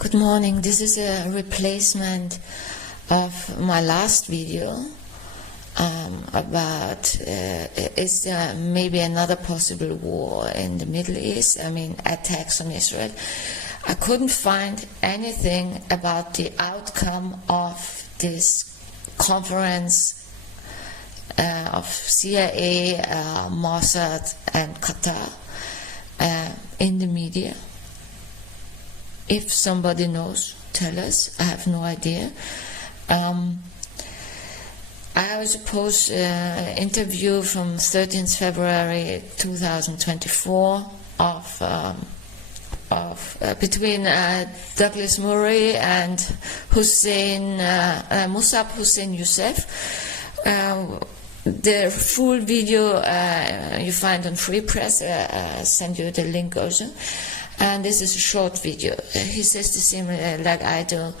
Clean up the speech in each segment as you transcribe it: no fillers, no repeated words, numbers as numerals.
Good morning. This is a replacement of my last video about is there maybe another possible war in the Middle East, attacks on Israel. I couldn't find anything about the outcome of this conference of CIA, Mossad and Qatar in the media. If somebody knows, tell us. I have no idea. I was supposed to interview from 13th February 2024 between Douglas Murray and Musab Hussein Youssef. The full video you find on Free Press. I'll send you the link also. And this is a short video. He says the same like I do.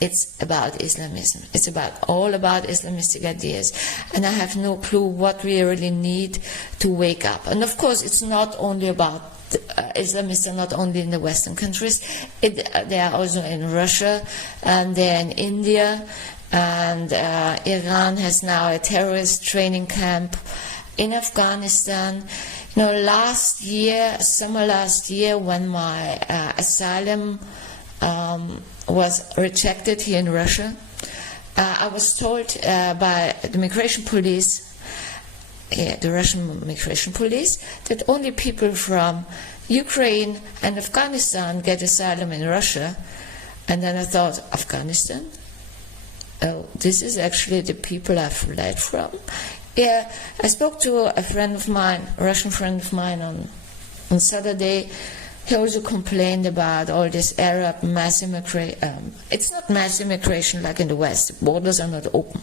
It's about Islamism. It's all about Islamistic ideas. And I have no clue what we really need to wake up. And of course, it's not only about Islamists are not only in the Western countries. They are also in Russia, and they're in India, and Iran has now a terrorist training camp in Afghanistan. Last year, summer last year, when my asylum was rejected here in Russia, I was told by the immigration police, the Russian immigration police, that only people from Ukraine and Afghanistan get asylum in Russia. And then I thought, Afghanistan? Oh, this is actually the people I fled from. Yeah, I spoke to a friend of mine, a Russian friend of mine on Saturday. He also complained about all this Arab mass immigration. It's not mass immigration like in the West. The borders are not open.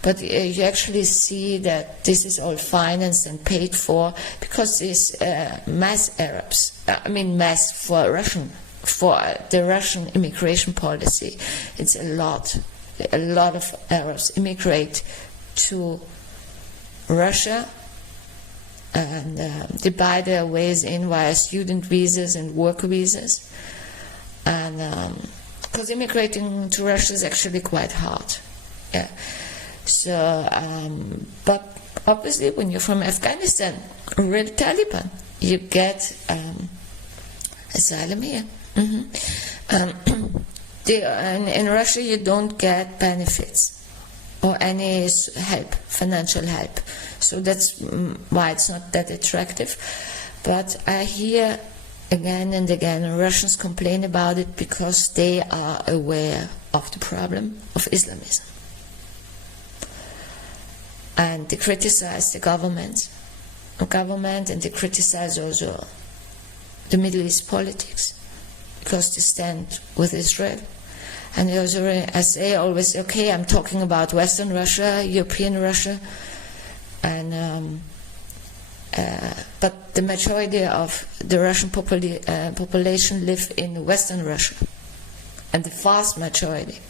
But you actually see that this is all financed and paid for because these mass Arabs, mass for the Russian immigration policy. It's a lot of Arabs immigrate to Russia, and they buy their ways in via student visas and work visas, and because immigrating to Russia is actually quite hard. Yeah. So, but obviously, when you're from Afghanistan, real Taliban, you get asylum here. In Russia, you don't get benefits or any help, financial help. So that's why it's not that attractive. But I hear again and again Russians complain about it because they are aware of the problem of Islamism. And they criticize the government, and they criticize also the Middle East politics because they stand with Israel. And they also, I say always, okay, I'm talking about Western Russia, European Russia, and but the majority of the Russian population live in Western Russia, and the vast majority.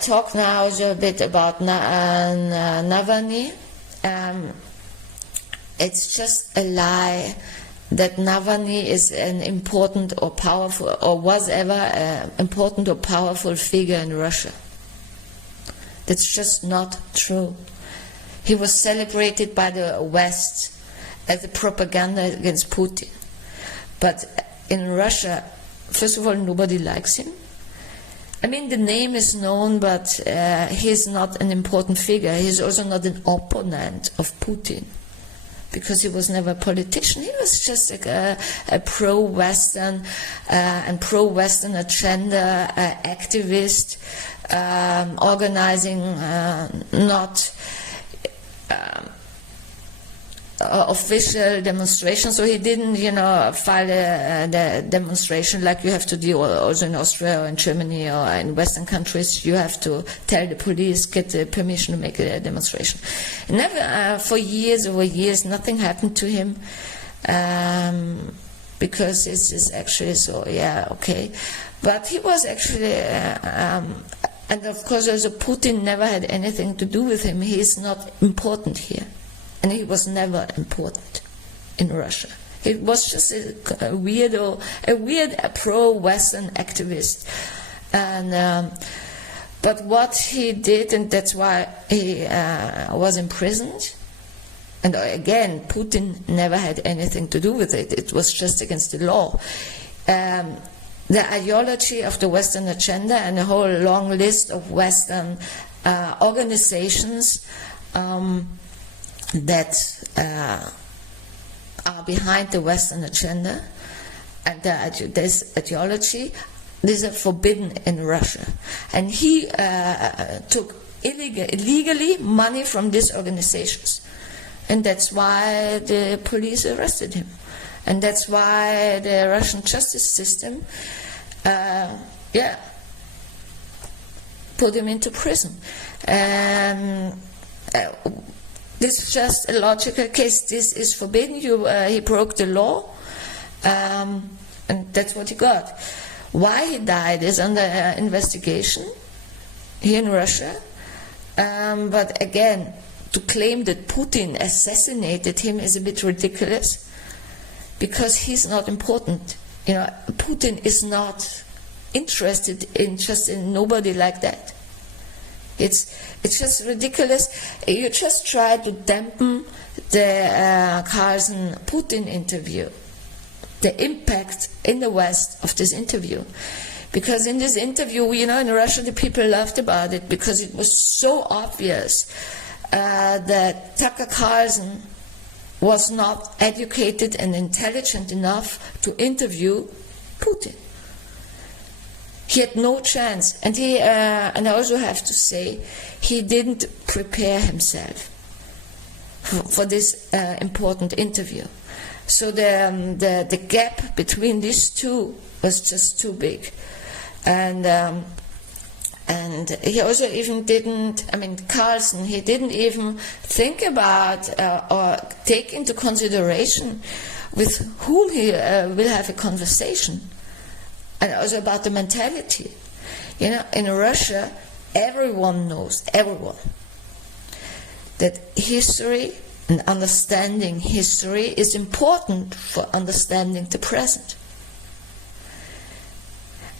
Talk now also a bit about Navalny. It's just a lie that Navalny is an important or powerful, or was ever an important or powerful figure in Russia. That's just not true. He was celebrated by the West as a propaganda against Putin. But in Russia, first of all, nobody likes him. The name is known, but he's not an important figure. He's also not an opponent of Putin, because he was never a politician. He was just a pro-Western and pro-Western agenda activist, organizing not official demonstrations. So he didn't, file the demonstration like you have to do also in Austria or in Germany or in Western countries. You have to tell the police, get the permission to make a demonstration. Never, for over years, nothing happened to him, because this is actually so, yeah, okay. But he was actually, and of course also Putin never had anything to do with him. He is not important here. And he was never important in Russia. He was just a weirdo, a weird pro-Western activist. And but what he did, and that's why he was imprisoned. And again, Putin never had anything to do with it. It was just against the law. The ideology of the Western agenda and a whole long list of Western organizations that are behind the Western agenda and this ideology, these are forbidden in Russia. And he took illegally money from these organizations. And that's why the police arrested him. And that's why the Russian justice system, put him into prison. This is just a logical case. This is forbidden. He broke the law, and that's what he got. Why he died is under investigation here in Russia. But again, to claim that Putin assassinated him is a bit ridiculous, because he's not important. You know, Putin is not interested in just in nobody like that. It's just ridiculous. You just try to dampen the Carlson-Putin interview, the impact in the West of this interview. Because in this interview, you know, in Russia the people laughed about it because it was so obvious that Tucker Carlson was not educated and intelligent enough to interview Putin. He had no chance, and and I also have to say, he didn't prepare himself for this important interview. So the gap between these two was just too big, and he also even didn't. I mean, Carlson, he didn't even think about or take into consideration with whom he will have a conversation. And also about the mentality. You know, in Russia, everyone knows, that history and understanding history is important for understanding the present.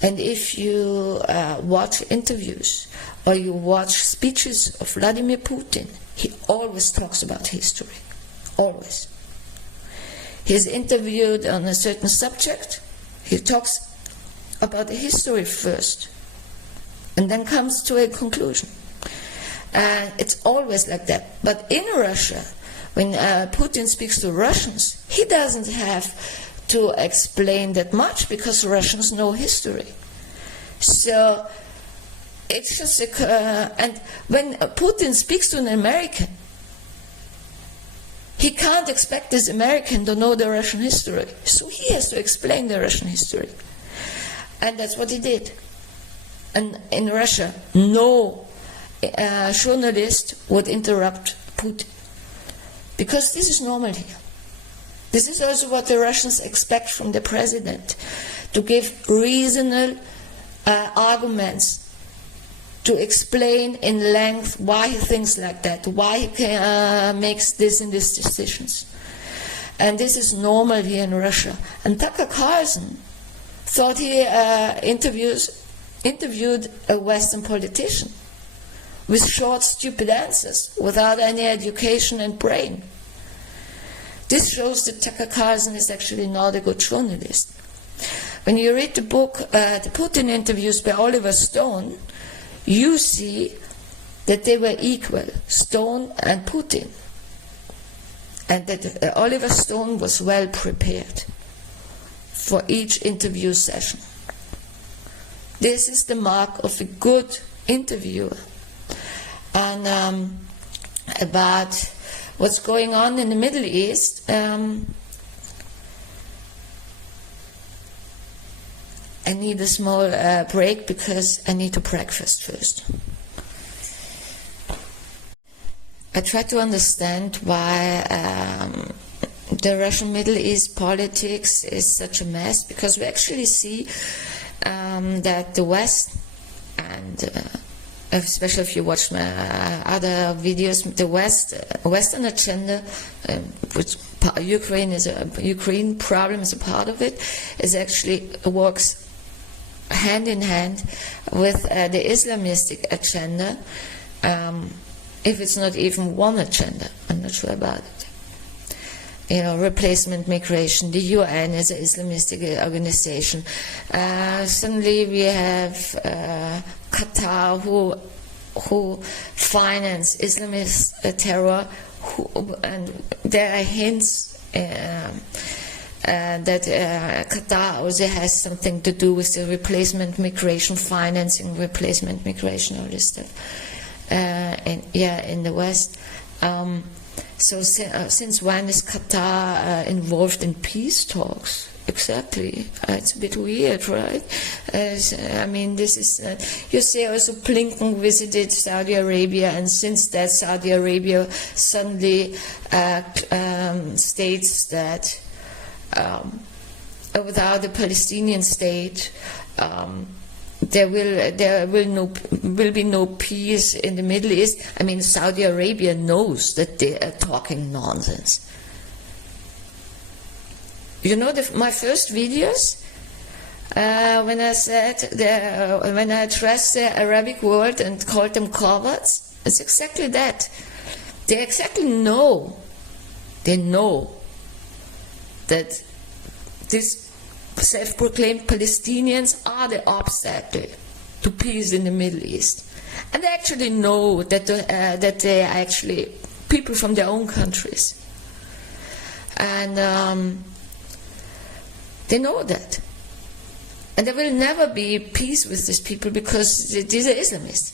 And if you watch interviews or you watch speeches of Vladimir Putin, he always talks about history. Always. He's interviewed on a certain subject, he talks about the history first, and then comes to a conclusion. And it's always like that. But in Russia, when Putin speaks to Russians, he doesn't have to explain that much because Russians know history. So it's just and when Putin speaks to an American, he can't expect this American to know the Russian history. So he has to explain the Russian history. And that's what he did. And in Russia, no journalist would interrupt Putin. Because this is normal here. This is also what the Russians expect from the president, to give reasonable arguments, to explain in length why he thinks like that, why he makes this and these decisions. And this is normal here in Russia. And Tucker Carlson thought he interviewed a Western politician with short, stupid answers, without any education and brain. This shows that Tucker Carlson is actually not a good journalist. When you read the book, the Putin interviews by Oliver Stone, you see that they were equal, Stone and Putin, and that Oliver Stone was well prepared for each interview session. This is the mark of a good interviewer. And about what's going on in the Middle East, I need a small break because I need to breakfast first. I try to understand why the Russian Middle East politics is such a mess, because we actually see that the West, and especially if you watch my other videos, the Western agenda, which Ukraine problem is a part of it. It actually works hand in hand with the Islamistic agenda. If it's not even one agenda, I'm not sure about it. You know, replacement migration. The UN is an Islamistic organization. Suddenly we have Qatar, who finance Islamist terror, and there are hints that Qatar also has something to do with the replacement migration, financing replacement migration, all this stuff. In the West. So since when is Qatar involved in peace talks? Exactly. It's a bit weird, right? I mean, this is, you say also Blinken visited Saudi Arabia, and since that Saudi Arabia suddenly states that without a Palestinian state, there will be no peace in the Middle East. I mean, Saudi Arabia knows that they are talking nonsense. You know, my first videos, when I said, when I addressed the Arabic world and called them cowards, it's exactly that. They exactly know, they know that this self-proclaimed Palestinians are the obstacle to peace in the Middle East. And they actually know that they are actually people from their own countries. And they know that. And there will never be peace with these people because these are Islamists.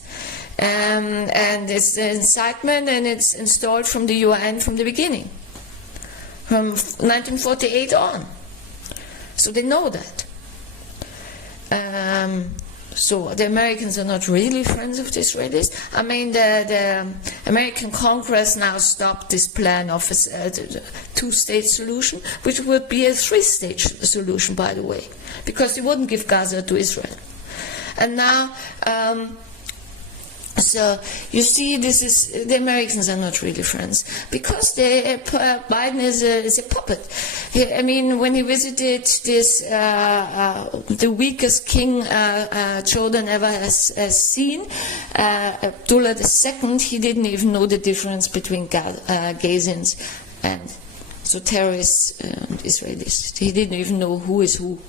And it's incitement, and it's installed from the UN from the beginning, from 1948 on. So they know that. So the Americans are not really friends of the Israelis. I mean, the American Congress now stopped this plan of a two-state solution, which would be a three-state solution, by the way, because they wouldn't give Gaza to Israel. And now, so you see, this is, the Americans are not really friends because Biden is a puppet. I mean, when he visited this, the weakest king Jordan ever has seen, Abdullah II, he didn't even know the difference between Gazans and so terrorists and Israelis. He didn't even know who is who.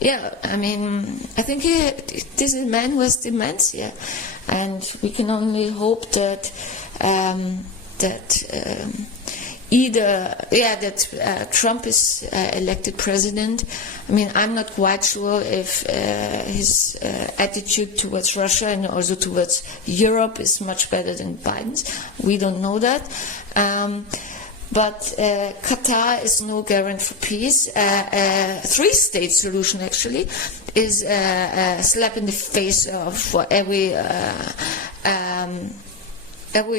Yeah, I mean, I think this is a man who has dementia, and we can only hope that Trump is elected president. I mean, I'm not quite sure if his attitude towards Russia and also towards Europe is much better than Biden's. We don't know that. But Qatar is no guarantee for peace. A three-state solution, actually, is a slap in the face for every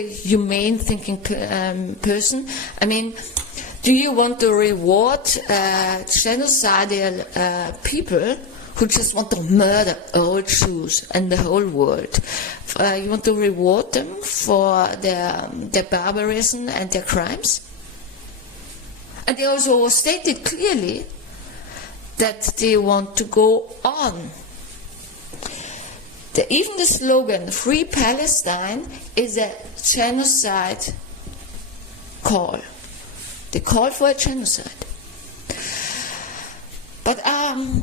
humane thinking person. I mean, do you want to reward genocidal people who just want to murder all Jews and the whole world? You want to reward them for their barbarism and their crimes? And they also stated clearly that they want to go on. Even the slogan, Free Palestine, is a genocide call. They call for a genocide. But,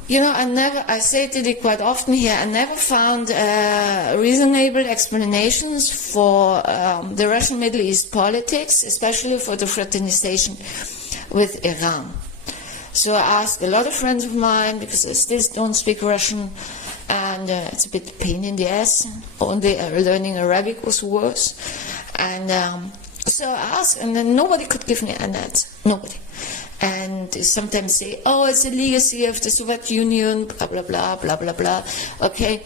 you know, I say it quite often here, I never found reasonable explanations for the Russian Middle East politics, especially for the fraternization with Iran. So I asked a lot of friends of mine, because I still don't speak Russian, and it's a bit pain in the ass. Only learning Arabic was worse. And so I asked, and then nobody could give me an answer. Nobody. And sometimes say, oh, it's a legacy of the Soviet Union, blah, blah, blah, blah, blah, blah. Okay.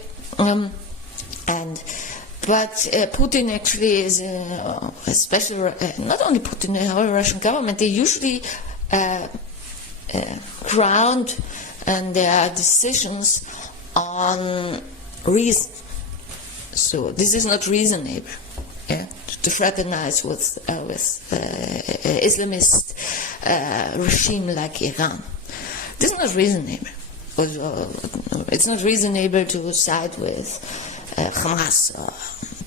But Putin actually is a special, not only Putin, the whole Russian government, they usually ground and their decisions on reason. So this is not reasonable. to fraternize with Islamist regime like Iran. This is not reasonable. It's not reasonable to side with Hamas or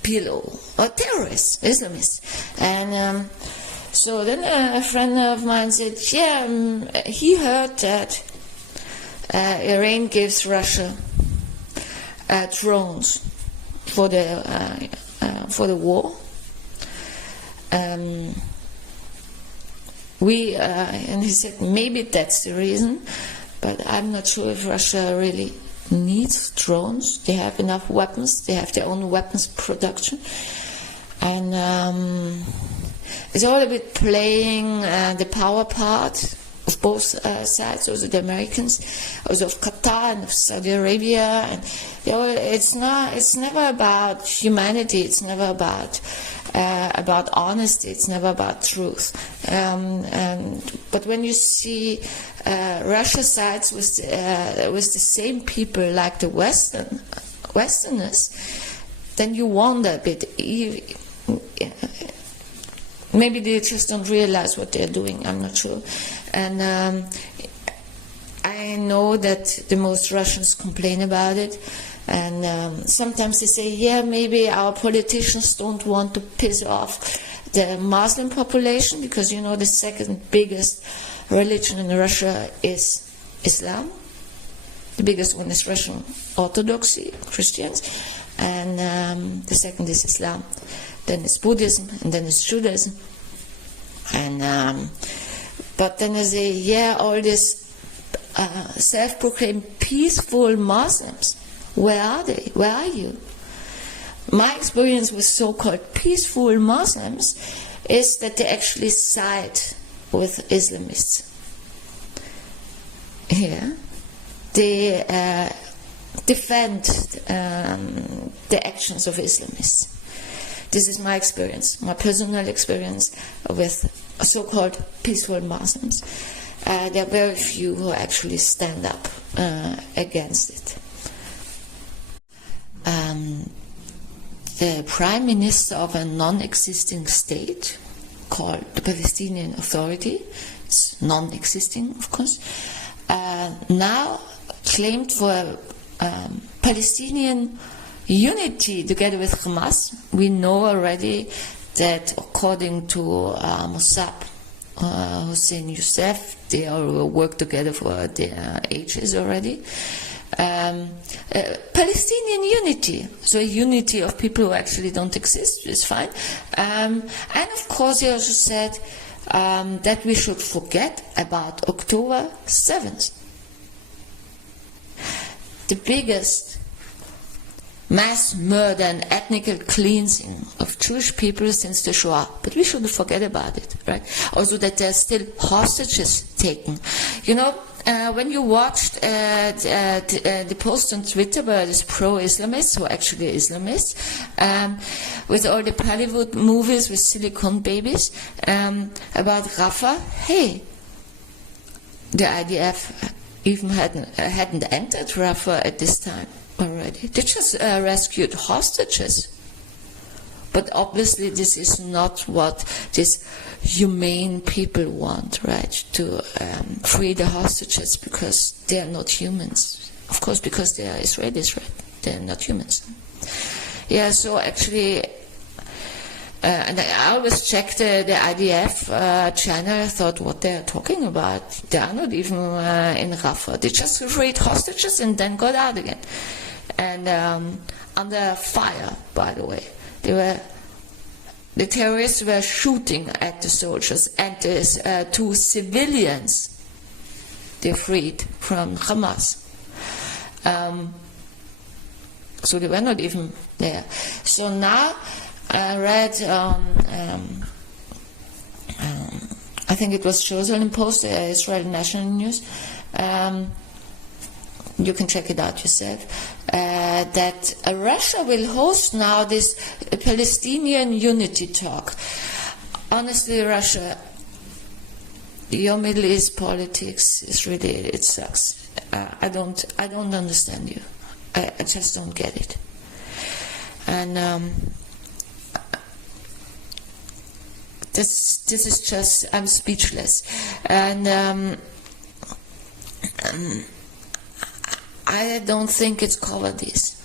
PLO or terrorists, Islamists. And so then a friend of mine said, he heard that Iran gives Russia drones for the war. And he said maybe that's the reason, but I'm not sure if Russia really needs drones. They have enough weapons. They have their own weapons production, and it's all a bit playing the power part of both sides, also the Americans, also of Qatar and of Saudi Arabia, and it's never about humanity. It's never about honesty. It's never about truth. But when you see Russia sides with the same people like the Westerners, then you wonder a bit. Maybe they just don't realize what they're doing. I'm not sure. And I know that the most Russians complain about it. And sometimes they say, maybe our politicians don't want to piss off the Muslim population, because, the second biggest religion in Russia is Islam. The biggest one is Russian Orthodoxy, Christians. And the second is Islam. Then it's Buddhism, and then it's Judaism. And but then they say, all these self-proclaimed peaceful Muslims, where are they? Where are you? My experience with so-called peaceful Muslims is that they actually side with Islamists. Yeah, they defend the actions of Islamists. This is my experience, my personal experience with so-called peaceful Muslims. There are very few who actually stand up against it. The prime minister of a non-existing state called the Palestinian Authority, it's non-existing, of course, now claimed for Palestinian Unity together with Hamas. We know already that according to Mossad, Hussein Youssef, they all work together for their ages already. Palestinian unity, so a unity of people who actually don't exist is fine. And of course, he also said that we should forget about October 7th, the biggest mass murder and ethnic cleansing of Jewish people since the Shoah. But we shouldn't forget about it, right? Also that there are still hostages taken. When you watched the post on Twitter by these pro-Islamists, who are actually Islamists, with all the Hollywood movies with silicone babies, about Rafah, hey, the IDF even hadn't entered Rafah at this time already. They just rescued hostages. But obviously this is not what these humane people want, right? To free the hostages, because they are not humans. Of course, because they are Israelis, right? They are not humans. Yeah, so actually, and I always checked the IDF channel. I thought what they are talking about. They are not even in Rafah. They just freed hostages and then got out again. And under fire, by the way. The terrorists were shooting at the soldiers and these two civilians they freed from Hamas. So they were not even there. So now I read, I think it was Jerusalem Post, Israeli National News, you can check it out yourself, that Russia will host now this Palestinian Unity talk. Honestly, Russia, your Middle East politics is really, it sucks. I don't understand you. I just don't get it. And this is just, I'm speechless. And I don't think it's cowardice,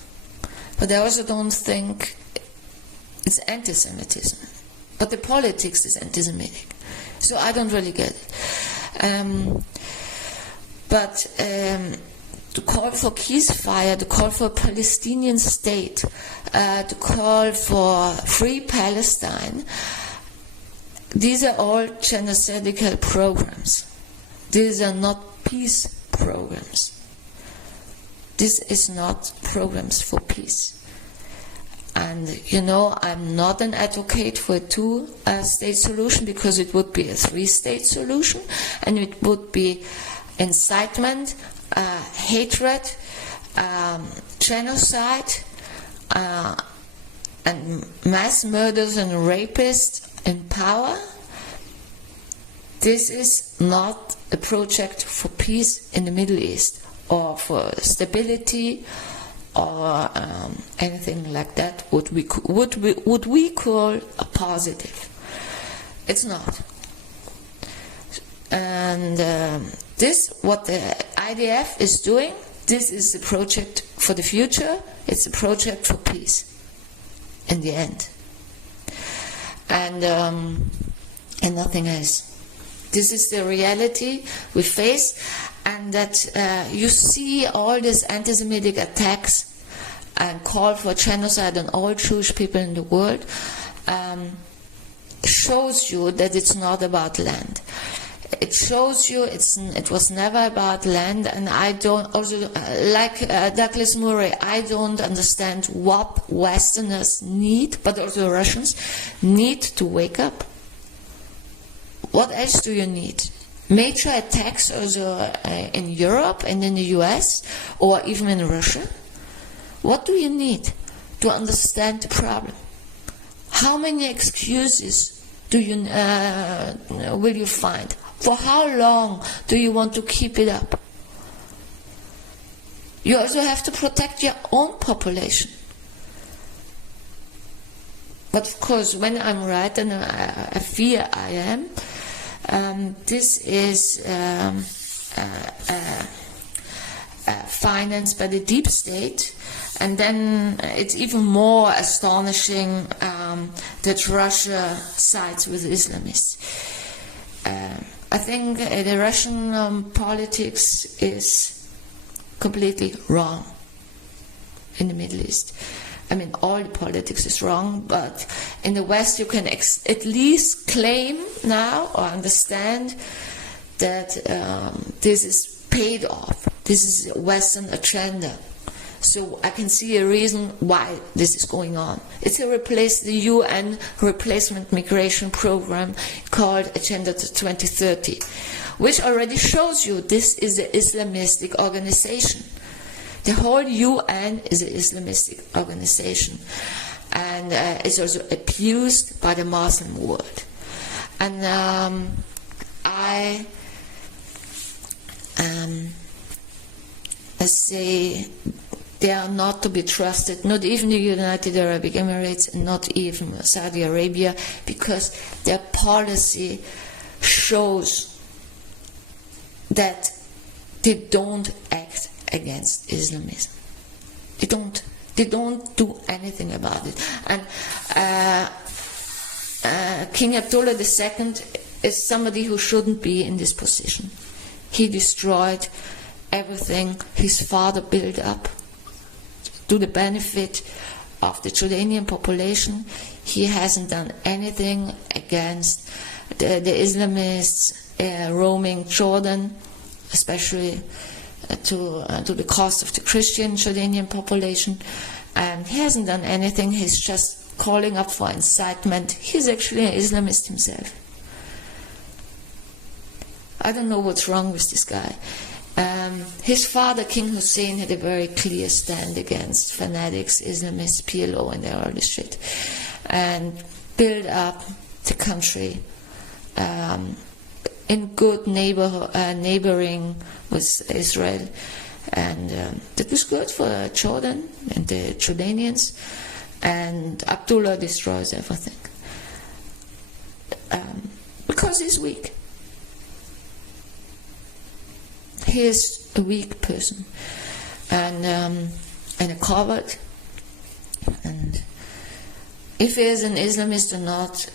but I also don't think it's anti-Semitism. But the politics is anti-Semitic, so I don't really get it. But to call for ceasefire, to call for a Palestinian state, to call for free Palestine, these are all genocidal programs. These are not peace programs. This is not programs for peace. And, you know, I'm not an advocate for a two-state solution, because it would be a three-state solution, and it would be incitement, hatred, genocide, and mass murders and rapists in power. This is not a project for peace in the Middle East, or for stability, or anything like that, what we call a positive. It's not. And this, what the IDF is doing, this is a project for the future. It's a project for peace in the end. And nothing else. This is the reality we face, and that you see all these anti-Semitic attacks and call for genocide on all Jewish people in the world, shows you that it's not about land. It shows you it was never about land, and I don't, also like Douglas Murray, I don't understand what Westerners need, but also Russians need to wake up. What else do you need? Major attacks also in Europe and in the US, or even in Russia? What do you need to understand the problem? How many excuses do you will you find? For how long do you want to keep it up? You also have to protect your own population. But of course, when I'm right, and I fear I am, this is financed by the deep state, and then it's even more astonishing that Russia sides with Islamists. I think the Russian politics is completely wrong in the Middle East. I mean, all the politics is wrong, but in the West you can at least claim now or understand that this is paid off. This is a Western agenda. So I can see a reason why this is going on. It's the UN replacement migration program called Agenda 2030, which already shows you this is an Islamistic organization. The whole UN is an Islamistic organization, and it's also abused by the Muslim world. And I say they are not to be trusted, not even the United Arab Emirates, and not even Saudi Arabia, because their policy shows that they don't act against Islamism. They don't do anything about it. And King Abdullah II is somebody who shouldn't be in this position. He destroyed everything his father built up to the benefit of the Jordanian population. He hasn't done anything against the Islamists roaming Jordan, especially to the cost of the Christian Jordanian population. And he hasn't done anything. He's just calling up for incitement. He's actually an Islamist himself. I don't know what's wrong with this guy. His father, King Hussein, had a very clear stand against fanatics, Islamists, PLO, and all this shit, and built up the country in good neighboring with Israel, and that was good for Jordan and the Jordanians. And Abdullah destroys everything. because he's weak. He is a weak person, and a coward. And if he is an Islamist or not,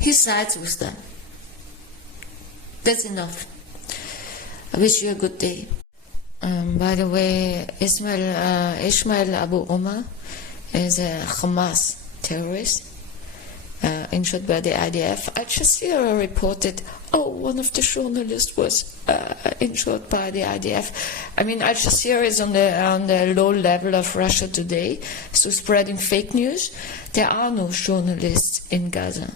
he sides with them. That's enough. I wish you a good day. By the way, Ismail Abu Omar is a Hamas terrorist, injured by the IDF. Al Jazeera reported, one of the journalists was injured by the IDF. I mean, Al Jazeera is on the low level of Russia today, so spreading fake news. There are no journalists in Gaza.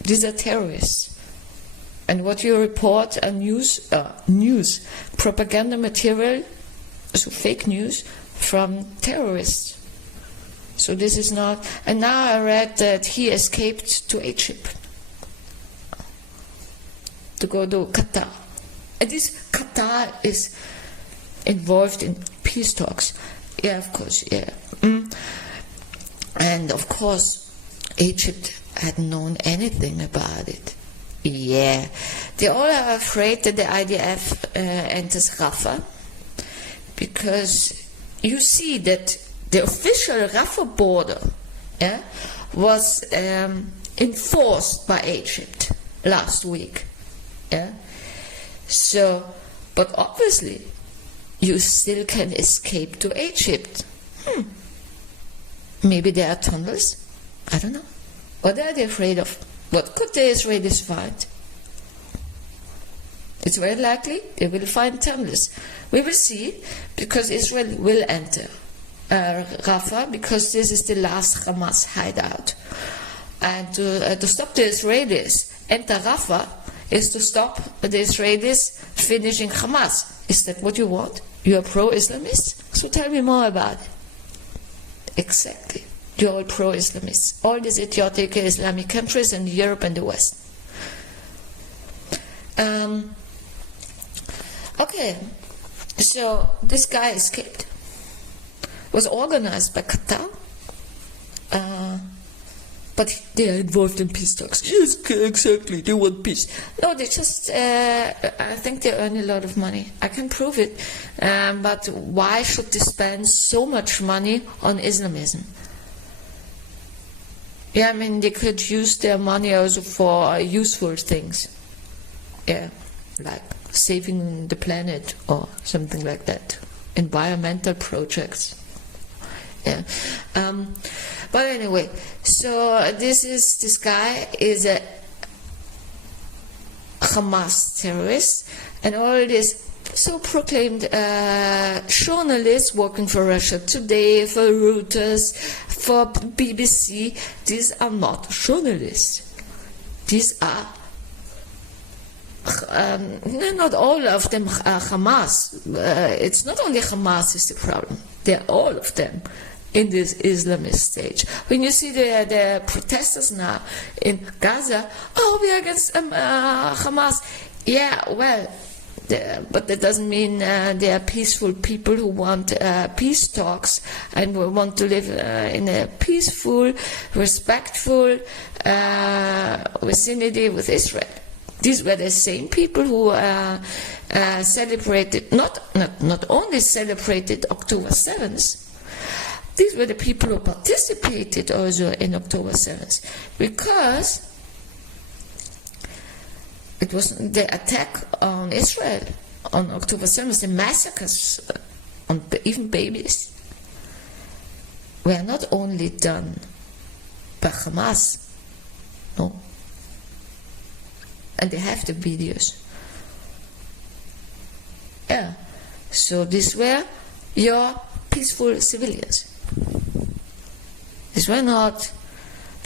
These are terrorists. And what you report are news, propaganda material, so fake news from terrorists. So this is not. And now I read that he escaped to Egypt to go to Qatar. And this Qatar is involved in peace talks. Yeah, of course, yeah. And of course, Egypt hadn't known anything about it. Yeah, they all are afraid that the IDF enters Rafah, because you see that the official Rafah border was enforced by Egypt last week. Yeah, so, but obviously you still can escape to Egypt. Maybe there are tunnels. I don't know. What are they afraid of? What could the Israelis find? It's very likely they will find tunnels. We will see, because Israel will enter Rafah, because this is the last Hamas hideout. And to stop the Israelis enter Rafah is to stop the Israelis finishing Hamas. Is that what you want? You are pro-Islamist? So tell me more about it. Exactly. You're all pro-Islamists. All these idiotic Islamic countries in Europe and the West. Okay, so this guy escaped. Was organized by Qatar. But they are involved in peace talks. Yes, exactly, they want peace. No, they just, I think they earn a lot of money. I can prove it. But why should they spend so much money on Islamism? Yeah, I mean, they could use their money also for useful things. Yeah, like saving the planet or something like that. Environmental projects. Yeah. But anyway, so this guy is a Hamas terrorist, and all these so-proclaimed journalists working for Russia Today, for Reuters, for BBC, these are not journalists. These are, not all of them are Hamas. It's not only Hamas is the problem. They're all of them in this Islamist stage. When you see the protesters now in Gaza, we are against Hamas. Yeah, well, but that doesn't mean they are peaceful people who want peace talks and who want to live in a peaceful, respectful vicinity with Israel. These were the same people who celebrated, not only celebrated October 7th, these were the people who participated also in October 7th, because it was the attack on Israel on October 7th, the massacres on even babies, were not only done by Hamas, no. And they have the videos. Yeah. So these were your peaceful civilians. These were not,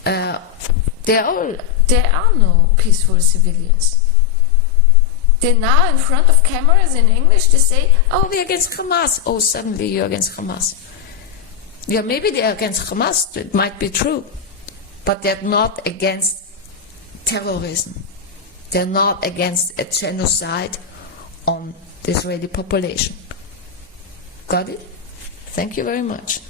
there are no peaceful civilians. They now in front of cameras in English, they say, we're against Hamas. Oh, suddenly you're against Hamas. Yeah, maybe they're against Hamas, it might be true. But they're not against terrorism. They're not against a genocide on the Israeli population. Got it? Thank you very much.